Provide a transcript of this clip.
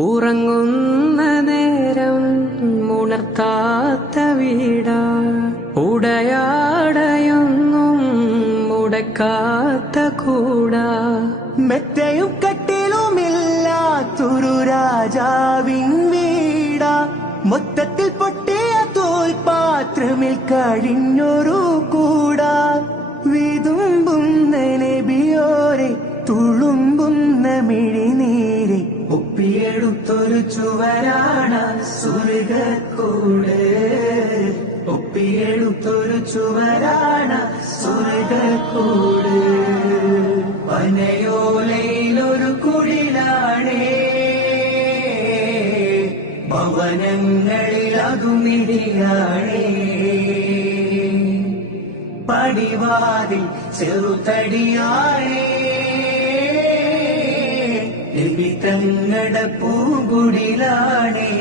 ഉറങ്ങുന്ന നേരം ഉണർത്താത്ത വീടാ, ഉടയാടയൊന്നും മുടക്കാത്ത കൂടാ, മെത്തയും കട്ടിലുമില്ലാത്തൊരു രാജാവിൻ വീടാ, മൊത്തത്തിൽ പൊട്ടിയ തോൽപാത്രമിൽ കഴിഞ്ഞൊരു കൂടാ, വിതുമ്പുന്ന നബിയോരെ തുളുമ്പുന്ന മിഴിനീരെ ഒപ്പിയെടുത്തൊരു ചുവരാണ് സ്വർഗ്ഗക്കൂട്, ഒപ്പിയെടുത്തൊരു ചുവരാണ് സ്വർഗ്ഗക്കൂട്. പനയോലയിലൊരു കുടിലാണേ, ഭവനങ്ങളിൽ അതുമിടിയാണേ, പടിവാതിൽ ചെറുതടിയാണേ, നബി തങ്ങളുടെ പൂങ്കുടിലാണേ.